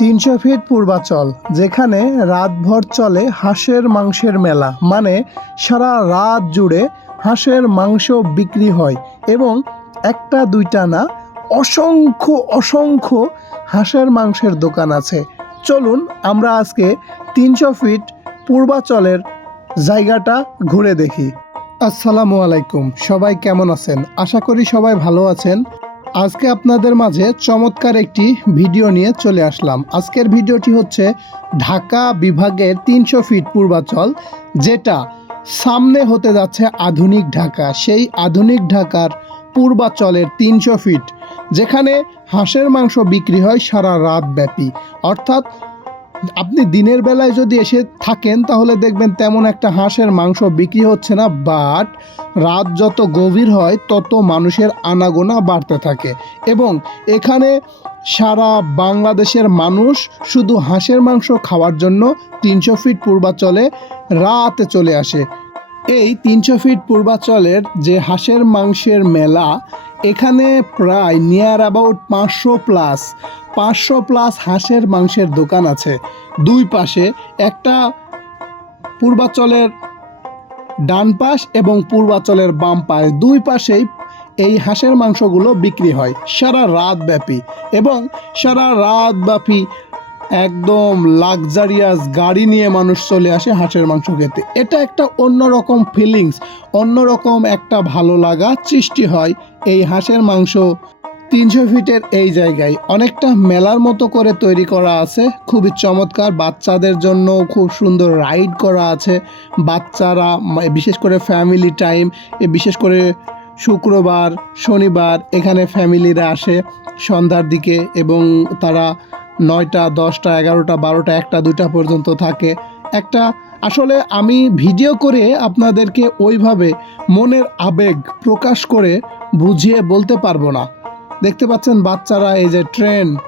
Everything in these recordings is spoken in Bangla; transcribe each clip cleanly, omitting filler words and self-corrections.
300 ফিট পূর্বাচল, যেখানে রাতভর চলে হাঁসের মাংসের মেলা। মানে সারা রাত জুড়ে হাঁসের মাংস বিক্রি হয় এবং একটা দুইটা না, অসংখ্য অসংখ্য হাঁসের মাংসের দোকান আছে। চলুন আমরা আজকে 300 ফিট পূর্বাচলের জায়গাটা ঘুরে দেখি। আসসালামু আলাইকুম, সবাই কেমন আছেন? আশা করি সবাই ভালো আছেন। আজকে আপনাদের মাঝে চমৎকার একটি ভিডিও নিয়ে চলে আসলাম। আজকের ভিডিওটি হচ্ছে ঢাকা বিভাগের 300 ফিট পূর্বাচল, যেটা সামনে হতে যাচ্ছে আধুনিক ঢাকা। সেই আধুনিক ঢাকার পূর্বাচলের 300 ফিট, যেখানে হাঁসের মাংস বিক্রি হয় সারা রাত ব্যাপী। অর্থাৎ আপনি দিনের বেলায় যদি এসে থাকেন তাহলে দেখবেন তেমন একটা হাঁসের মাংস বিক্রি হচ্ছে না, বাট রাত যত গভীর হয় তত মানুষের আনাগোনা বাড়তে থাকে এবং এখানে সারা বাংলাদেশের মানুষ শুধু হাঁসের মাংস খাওয়ার জন্য 300 ফিট পূর্বাচলে রাতে চলে আসে। এই 300 ফিট পূর্বাচলের যে হাঁসের মাংসের মেলা, এখানে প্রায় নিয়ার অ্যাবাউট 500 প্লাস হাঁসের মাংসের দোকান আছে। দুই পাশে, একটা পূর্বাচলের ডান পাশ এবং পূর্বাচলের বাম পাশ, দুই পাশেই এই হাঁসের মাংসগুলো বিক্রি হয় সারা রাত ব্যাপী। এবং সারা রাত ব্যাপী একদম লাক্সারিয়াস গাড়ি নিয়ে মানুষ চলে আসে হাঁসের মাংস খেতে। এটা একটা অন্যরকম ফিলিংস, অন্যরকম একটা ভালো লাগা সৃষ্টি হয় এই হাঁসের মাংস 300 ফিটের এই জায়গায়। অনেকটা মেলার মতো করে তৈরি করা আছে, খুবই চমৎকার। বাচ্চাদের জন্য খুব সুন্দর রাইড করা আছে। বাচ্চারা বিশেষ করে ফ্যামিলি টাইম, বিশেষ করে শুক্রবার শনিবার এখানে ফ্যামিলিরা আসে সন্ধ্যার দিকে এবং তারা 9টা 10টা 11টা 12টা 1টা 2টা পর্যন্ত থাকে। একটা আসলে আমি ভিডিও করে আপনাদেরকে ওইভাবে মনের আবেগ প্রকাশ করে বুঝিয়ে বলতে পারবো না। দেখতে পাচ্ছেন বাচ্চারা এই যে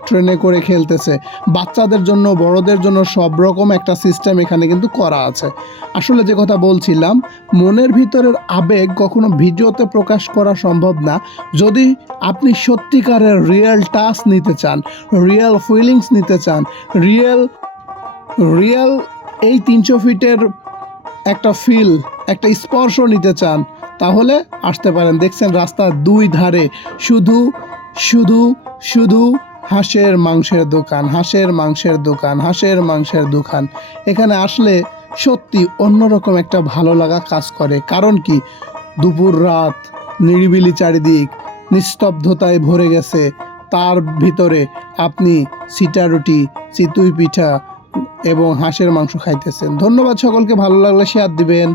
ট্রেনে করে খেলতেছে। বাচ্চাদের জন্য বড়দের জন্য সব রকম একটা সিস্টেম এখানে কিন্তু করা আছে। আসলে যে কথা বলছিলাম, মনের ভিতরের আবেগ কখনো ভিডিওতে প্রকাশ করা সম্ভব না। যদি আপনি সত্যিকারের রিয়েল টাচ নিতে চান, রিয়েল ফিলিংস নিতে চান, রিয়েল এই 300 ফিটের একটা ফিল, একটা স্পর্শ নিতে চান, তাহলে আসতে পারেন। দেখছেন রাস্তার দুই ধারে শুধু শুধু শুধু হাঁসের মাংসের দোকান, হাঁসের মাংসের দোকান, হাঁসের মাংসের দোকান। এখানে আসলে সত্যি অন্যরকম একটা ভালো লাগা কাজ করে। কারণ কি, দুপুর রাত, নিরিবিলি চারিদিক, নিস্তব্ধতায় ভরে গেছে। তার ভিতরে আপনি সিটা রুটি, চিতই পিঠা এবং হাঁসের মাংস খাইতেছেন। ধন্যবাদ সকলকে, ভালো লাগলে শেয়ার দিবেন।